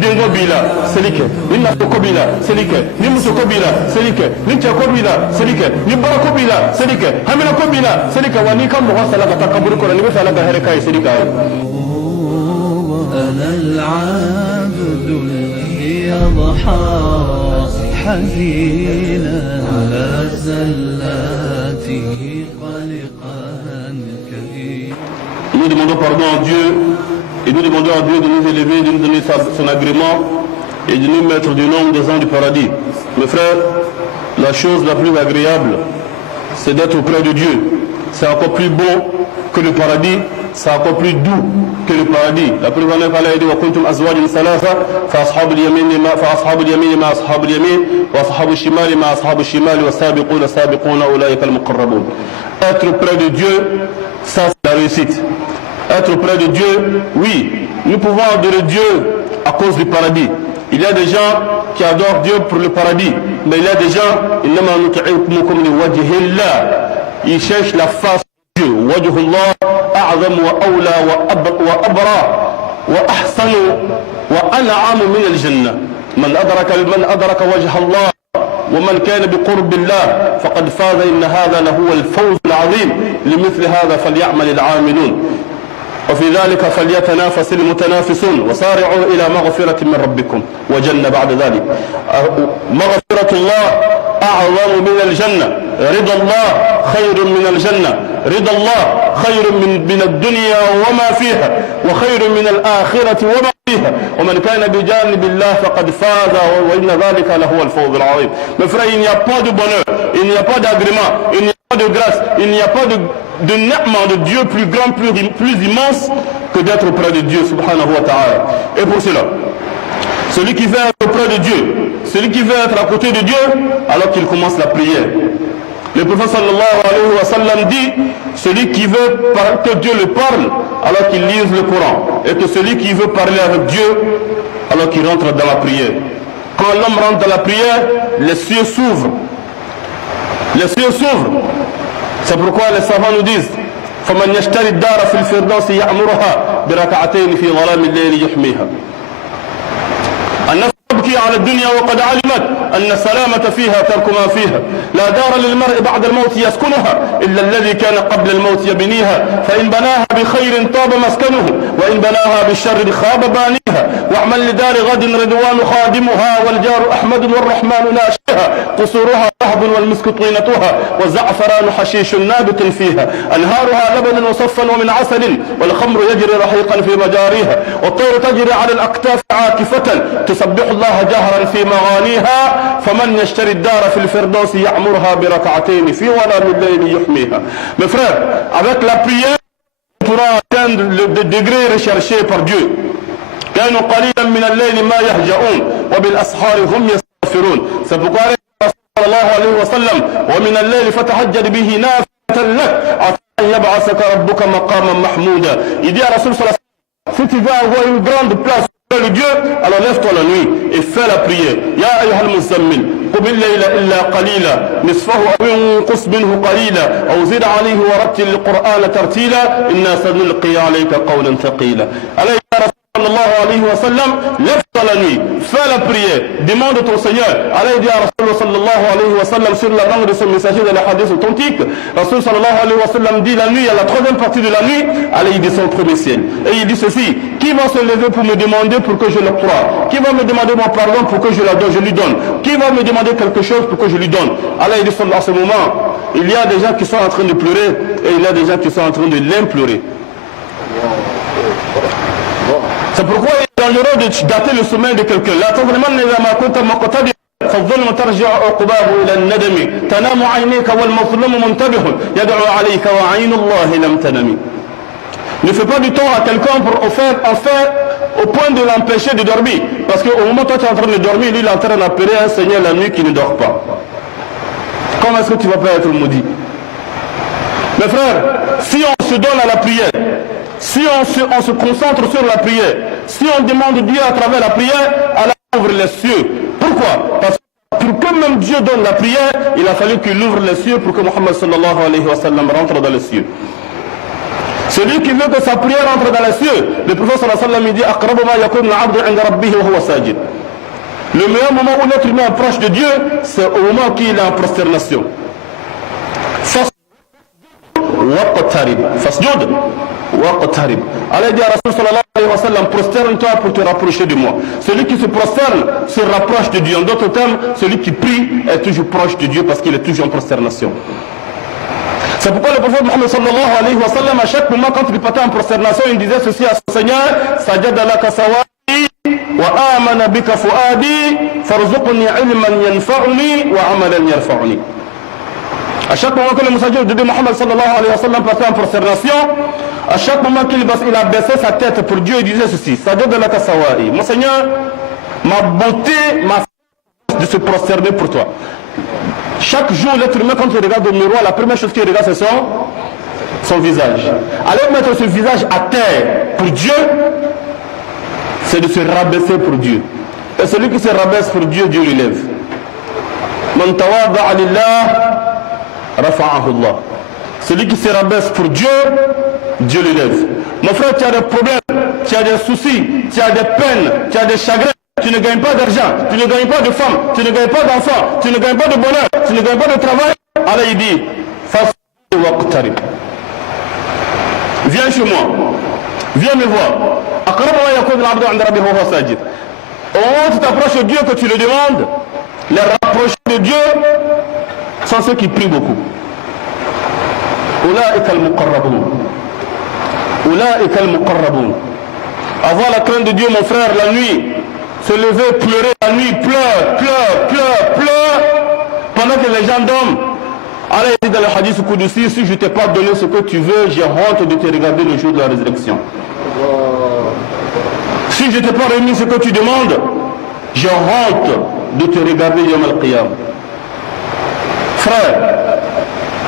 Dingo bila, selike, ni nafoko bila, selike, ni musoko bila, selike, ni chako bila, selike, ni barako bila, selike, hamina ko bila, selike, wani kan mo sala ka takaburu ko ni be sala ka here kai selika. أنا العبد الذي أضحى حزينا على زلاته قلقا كئيبا. Nous demandons pardon à Dieu et nous demandons à Dieu de nous élever, de nous donner son agrément et de nous mettre du nombre des ans du paradis. Mes frères, la chose la plus agréable, c'est d'être auprès de Dieu. C'est encore plus beau que le paradis, c'est encore plus doux que le paradis. La preuve en est qu'Allah a dit وَكُنْتُمْ أَزْوَاجًا ثَلَاثًا فَأَصْحَابُ الْيَمِينِ مَا أَصْحَابُ الْيَمِينِ وَأَصْحَابُ الشِّمَالِ مَا أَصْحَابُ الشِّمَالِ وَالسَّابِقُونَ السَّابِقُونَ أُولَٰئِكَ الْمُقَرَّبُونَ. Être près de Dieu, ça c'est la réussite. Être près de Dieu, oui, nous pouvons adorer Dieu à cause du paradis. Il y a des gens qui adorent Dieu pour le paradis, mais il y a des gens, ils cherchent la face de Dieu. وجه الله أعظم وأولى وأبرى وأحسن وأنعم من الجنة. من أدرك وجه الله ومن كان بقرب الله فقد فاز. إن هذا لهو الفوز العظيم. لمثل هذا فليعمل العاملون وفي ذلك فليتنافس المتنافسون وسارعوا إلى مغفرة من ربكم وجنة بعد ذلك. مغفرة الله أعظم من الجنة. رضا الله خير من الجنة. رضا الله خير من الدنيا وما فيها وخير من الآخرة وما فيها. ومن كان بجانب الله فقد فاز وإن ذلك لهو الفوز العظيم. Mes frères, il n'y a pas de bonheur, il n'y a pas d'agrément, il n'y a pas de grâce, il n'y a pas de ni'ma de Dieu plus grand, plus immense que d'être auprès de Dieu subhanahu wa ta'ala. Et pour cela, celui qui veut être auprès de Dieu, celui qui veut être à côté de Dieu, alors qu'il commence la prière. Le prophète sallallahu alayhi wa sallam dit, celui qui veut que Dieu le parle, alors qu'il lise le Coran. Et que celui qui veut parler avec Dieu, alors qu'il rentre dans la prière. Quand l'homme rentre dans la prière, les cieux s'ouvrent. Les cieux s'ouvrent. C'est pourquoi les savants nous disent فَمَنْ يَشْتَرِ الدَّارَ فِي الْفِرْدَوْسِ يَعْمُرُهَا بِرَكَعَتَيْنِ فِي ظَلَامِ اللَّيْلِ يُحْمِيهَا. النفس تبكي على الدنيا وقد علمت أن السلامة فيها ترك ما فيها. لا دار للمرء بعد الموت يسكنها إلا الذي كان قبل الموت يبنيها. فإن بناها بخير طاب مسكنه وإن بناها بالشر خاب بانيها. واعمل لدار غد رضوان خادمها والجار أحمد والرحمن ناشئها. قصورها ذهب والمسك طينتها والزعفران حشيش نابت فيها. أنهارها لبن وصفا ومن عسل والخمر يجري رحيقا في مجاريها. والطير تجري على الأكتاف عاكفة تسبح الله جهرا في مغانيها. فمن يشتري الدار في الفردوس يعمرها بركعتين في ظلام الليل يحميها. Mes frères, avec la prière, on pourra atteindre le degré recherché par Dieu. كانوا قليلا من الليل ما يهجؤون وبالأسحار هم يستغفرون. C'est pourquoi صلى الله عليه وسلم ومن الليل فتهجد به نافلة لك عسى أن يبعثك ربك مقاما محمودا. Il dit à Rasul sallallahu alayhi wa sallam, si tu veux avoir une grande place le Dieu, alors lève-toi la nuit et fais la prière. Ya ayyuhal muzammil, qum al-layla illa qalila, nisfahu aw inqus minhu qalila, aw zid alayhi wa rattil al-Qur'ana tartila, inna sanulqi alayka qawlan thaqila. Alayhi sallallahu alayhi wa sallam, lève-toi la nuit, fais la prière, demande ton Seigneur. Alayhi dit à Rasul sallallahu alayhi wa sallam sur la langue de ce messager de la hadith authentique. Rasul sallallahu alayhi wa sallam dit la nuit, à la troisième partie de la nuit, alayhi descend au premier ciel. Et il dit ceci, qui va se lever pour me demander pour que je l'octroie? Qui va me demander mon pardon pour que je lui donne? Qui va me demander quelque chose pour que je lui donne? Allah dit à ce moment, il y a des gens qui sont en train de pleurer et il y a des gens qui sont en train de l'implorer. C'est pourquoi il est dangereux de dater le sommeil de quelqu'un. La تظلمن إذا ما كنت مقتدرا فالظلم ترجع عقباه إلى الندم تنام عينيك والمظلوم منتبه يدعو عليك وعين الله لم تنم. Ne fais pas du tort à quelqu'un pour en faire au point de l'empêcher de dormir. Parce qu'au moment où toi tu es en train de dormir, lui il est en train d'appeler un Seigneur la nuit qui ne dort pas. Comment est-ce que tu vas pas être maudit? Mes frères, si on se donne à la prière, si on se concentre sur la prière, si on demande Dieu à travers la prière, Allah ouvre les cieux. Pourquoi? Parce que pour que même Dieu donne la prière, il a fallu qu'il ouvre les cieux pour que Muhammad sallallahu alayhi wa sallam rentre dans les cieux. Celui qui veut que sa prière entre dans les cieux, le prophète sallallahu alayhi wa sallam dit aqrabu ma yakunu al-'abdu 'inda rabbih wa huwa sajid. Le meilleur moment où l'être humain est proche de Dieu, c'est au moment où il est en prosternation. Fasjud waqtarib. Allah dit à Rasul sallallahu alayhi wa sallam, prosterne-toi pour te rapprocher de moi. Celui qui se prosterne se rapproche de Dieu. En d'autres termes, celui qui prie est toujours proche de Dieu parce qu'il est toujours en prosternation. C'est pourquoi le prophète Muhammad sallallahu alayhi wa sallam, à chaque moment quand il partait en prosternation, il disait ceci à son Seigneur: Sajada laka sawadi wa amana bika fuadi farzuqni ilman yanfa'uni wa amalan yarfa'uni. À chaque moment que le messager de Dieu Muhammad sallallahu alayhi wa sallam partait en prosternation, à chaque moment qu'il a baissé sa tête pour Dieu, il disait ceci: Sajada laka sawadi. Mon Seigneur, ma bonté m'a fait de se prosterner pour toi. Chaque jour, l'être humain, quand il regarde au miroir, la première chose qu'il regarde, c'est son visage. Aller mettre ce visage à terre pour Dieu, c'est de se rabaisser pour Dieu. Et celui qui se rabaisse pour Dieu, Dieu l'élève. Man tawada'a lillah, rafa'ahu Allah. Celui qui se rabaisse pour Dieu, Dieu l'élève. Mon frère, tu as des problèmes, tu as des soucis, tu as des peines, tu as des chagrins. Tu ne gagnes pas d'argent, tu ne gagnes pas de femme, tu ne gagnes pas d'enfants, tu ne gagnes pas de bonheur, tu ne gagnes pas de travail. Allah il dit, viens chez moi, viens me voir. Au moment où tu t'approches de Dieu, que tu le demandes, les rapprochés de Dieu sont ceux qui prient beaucoup. Avoir la crainte de Dieu, mon frère, la nuit, se lever, pleurer la nuit, pleure, pendant que les gens dorment. Allah dit dans le hadith Qudsi, si je ne t'ai pas donné ce que tu veux, j'ai honte de te regarder le jour de la résurrection. Si je ne t'ai pas remis ce que tu demandes, j'ai honte de te regarder Yom al-Qiyam. Frère,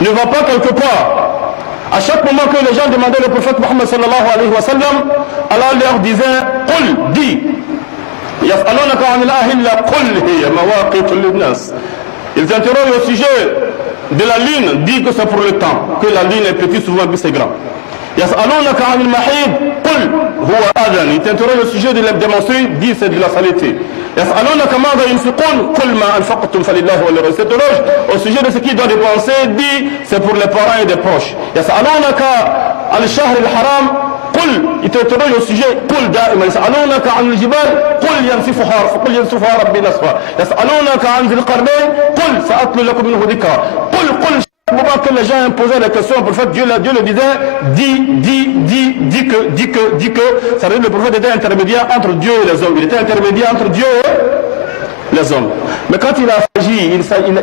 ne va pas quelque part. À chaque moment que les gens demandaient le prophète Muhammad sallallahu alayhi wa sallam, Allah leur disait, Qul, dis. Ils interrogent au sujet de la lune, dit que c'est pour le temps, que la lune est petite, souvent c'est grand. Ils t'interrogent au sujet de la démonstrer, dit c'est de la saleté. Ils s'interrogent au sujet de ce qu'ils doivent dépenser, dit c'est pour les parents et les proches. قل يتترجى السجاء قل دائما يسألونك عن الجبال قل ينسفها ربي نسفا يسألونك عن ذي القرنين قل سأتلو لكم منه ذكرا قل que les gens posaient la question au prophète, Dieu le disait, dis que, ça veut dire le prophète était intermédiaire entre Dieu et les hommes, il était intermédiaire entre Dieu et les hommes. Mais quand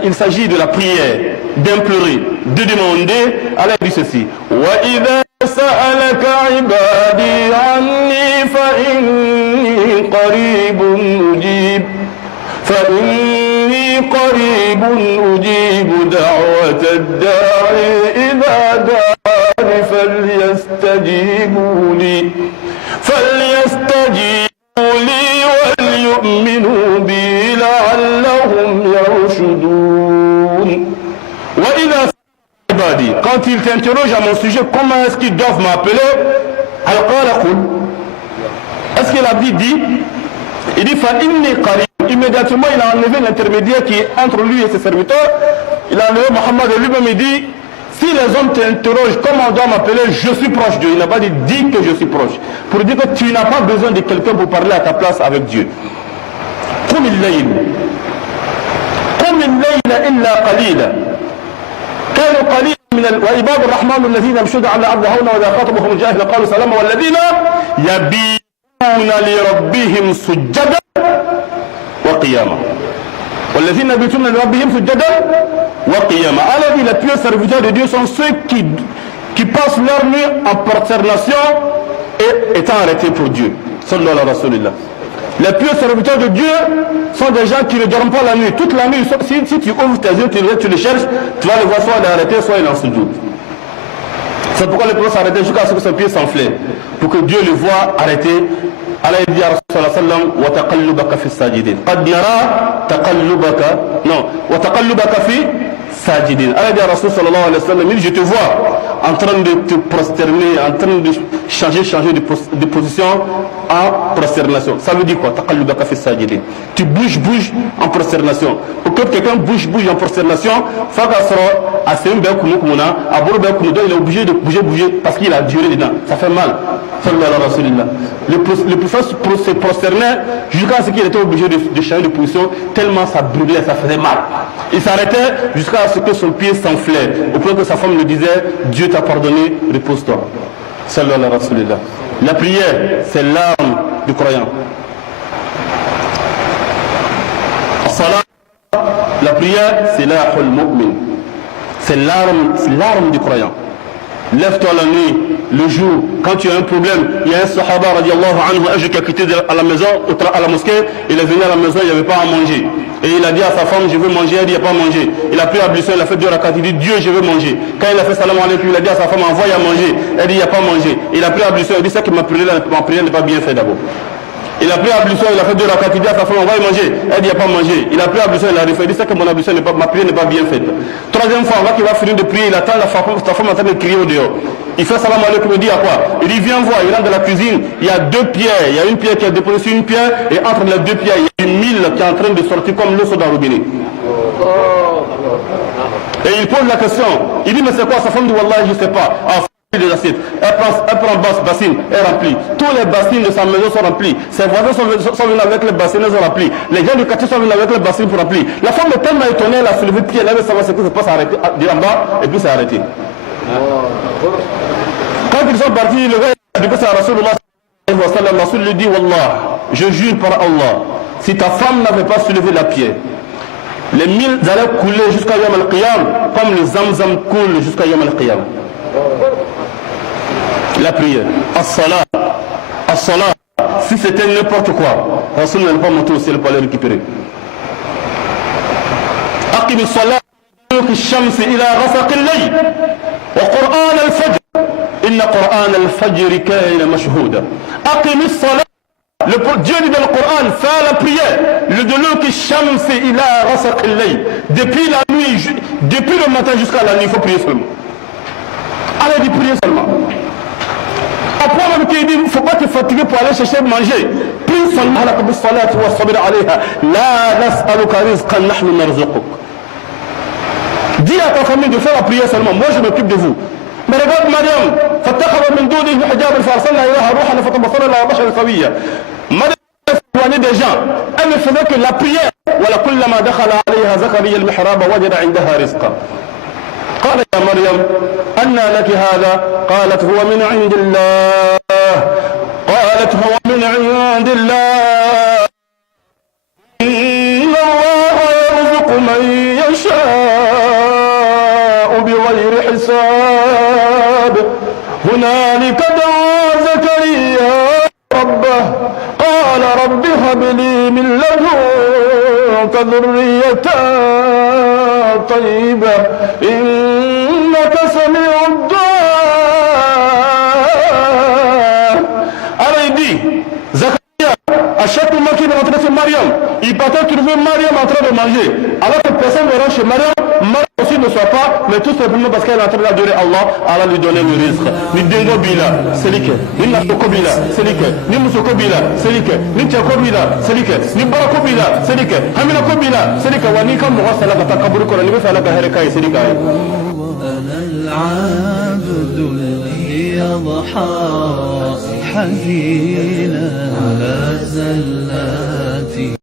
il s'agit de la prière, d'implorer, de demander, Allah dit ceci: وَإِذَا سألك عبادي عني فإني قريب أجيب دعوة الداعي إذا دعاني فليستجيبوا لي وليؤمنوا بي لعلهم يرشدون. وإذا quand ils t'interrogent à mon sujet, comment est-ce qu'ils doivent m'appeler? Est-ce qu'il a dit? Il dit immédiatement il a enlevé l'intermédiaire qui est entre lui et ses serviteurs. Il a enlevé Mohammed et lui-même il dit: si les hommes t'interrogent comment on doit m'appeler, je suis proche d'eux. Il n'a pas dit dis que je suis proche, pour dire que tu n'as pas besoin de quelqu'un pour parler à ta place avec Dieu. قم الليل إلا قليلا كانوا قليلا وعباد الرحمن الذين يمشون على الأرض هونا وإذا خاطبهم الجاهل قالوا سلاما والذين يبيتون لربهم سجدا وقياما والذين يبيتون لربهم سجدا وقياما. Allah dit les pieux serviteurs de Dieu sont ceux qui passent leur nuit en prosternation et étant arrêtés pour Dieu. Sallallahu alayhi wa sallam. Les pieux serviteurs de Dieu sont des gens qui ne dorment pas la nuit. Toute la nuit, si tu ouvres tes yeux, tu les cherches, tu vas les voir soit arrêtés, soit il en sujoud. C'est pourquoi le prophète s'arrêtait jusqu'à ce que ses pieds s'enflaient, pour que Dieu le voie arrêter. Allah dit à Rasulullah sallam: wa taqallubaka fi sajidin. Qad yara taqallubaka, non, wa taqallubaka fi sajidin. Allah dit à Rasulullah sallallahu alayhi wa sallam: je te vois en train de te prosterner, en train de changer de position en prosternation. Ça veut dire quoi? Taqallubaka fi sajidin. Tu bouges en prosternation. Pour que quelqu'un bouge en prosternation, il est obligé de bouger parce qu'il a duré dedans. Ça fait mal. Le plus fort se prosternait jusqu'à ce qu'il était obligé de changer de position tellement ça brûlait, ça faisait mal. Il s'arrêtait jusqu'à ce que son pied s'enflait. Au point que sa femme lui disait, Dieu t'a pardonné, repose-toi. Sallallahu alayhi wa sallam. La prière, c'est l'arme du croyant. La prière, c'est l'arme mu'min. C'est l'arme du croyant. Lève-toi la nuit, le jour, quand tu as un problème. Il y a un sahaba radiallahu anhu, un jour qui a quitté à la maison, à la mosquée, il est venu à la maison, il n'y avait pas à manger. Et il a dit à sa femme, je veux manger, elle dit, il n'y a pas à manger. Il a pris l'ablution, il a fait 2 rakats, il dit, Dieu, je veux manger. Quand il a fait salam alaykum, il a dit à sa femme, envoie à manger. Elle dit, il n'y a pas à manger. Il a pris l'ablution, il dit, ça que ma prière n'est pas bien faite d'abord. Il a pris l'ablution, il a fait 2 rakats, il dit à sa femme, on va y manger. Elle dit, il n'y a pas à manger. Il a pris l'ablution, il a refait, il dit, ça que mon ablution n'est pas, ma prière n'est pas bien faite. Troisième fois, on voit qu'il va finir de prier, il attend sa femme en train de crier au dehors. Il fait salam alaykoum, il dit à quoi? Il dit, viens voir, il rentre dans la cuisine, il y a 2 pierres, il y a une pierre qui a déposé sur une pierre, et entre les 2 pierres, il y a une mille qui est en train de sortir comme l'eau sur le robinet. Et il pose la question, il dit, mais c'est quoi? Sa femme dit, wallah, je ne sais pas. Des assiettes. Elle prend bassine, elle remplit. Tous les bassines de sa maison sont remplis. Ses voisins sont venus avec les bassines, elles sont remplies. Les gens du quartier sont venus avec les bassines pour remplir. La femme est tellement étonnée, elle a soulevé le pied, elle veut savoir ce qui se passe, arrêter en bas, et puis c'est arrêté. Quand ils sont partis, le gars a dit que c'est à Rasulullah, Rasul lui dit, wallah, je jure par Allah, si ta femme n'avait pas soulevé la pierre, les 1000 allaient couler jusqu'à Yom al-Qiyam, comme le Zamzam coule jusqu'à Yom al-Qiyam. La prière, as-salat, si c'était n'importe quoi, Rasul n'a pas monté au ciel pour aller récupérer. Aqim as-salat الشمس إلى غسق الليل وقرآن الفجر إن قرآن الفجر كان مشهودا. أقم الصلاة. Dieu dit dans le Coran, fais la prière. Le duluki shams ila ghasaq al-layl. Depuis la nuit, depuis le matin jusqu'à la nuit, il faut prier seulement. Allez, dit prier seulement. Après, même qu'il dit, il ne faut pas te fatiguer pour aller chercher manger. Prie seulement. Dis à ta famille de faire la prière seulement. Moi, je m'occupe de vous. Mais regarde Mariam. فاتخذ من دونه حجابا فارسلنا اليها روحنا فتبصر لها بشرا سويا. Mariam s'éloignait des gens. Elle ne faisait que la prière. ولكلما دخل عليها زكريا المحراب وجد عندها رزقا. قال يا مريم أنى لك هذا؟ قالت هو من عند الله. قالت هو من عند الله. إن الله يرزق من يشاء بغير حساب. هنالك دعا زكريا ربه قال رب هب لي من لدنك ذرية طيبة إنك سميع الدعاء. Alors il dit, Zacharia, à chaque moment qu'il est rentré chez Mariam, il partait trouver Mariam en train de manger. Alors que personne ne rentre chez Mariam, Mariam aussi ne soit pas, mais tout simplement parce qu'elle est en train d'adorer Allah, Allah lui donner le risque. Ni dengo bila, c'est lui que. Ni nasoko bila, c'est lui que. Ni musoko bila, c'est lui que. Ni tchako bila, c'est lui que. Ni barako bila, c'est lui que. Hamina ko bila, c'est lui que. Wani kam moga sala kata kaburu kora, ni be sala ka hereka, c'est lui que. أنا العبد الذي يضحى حزينا على زلاتي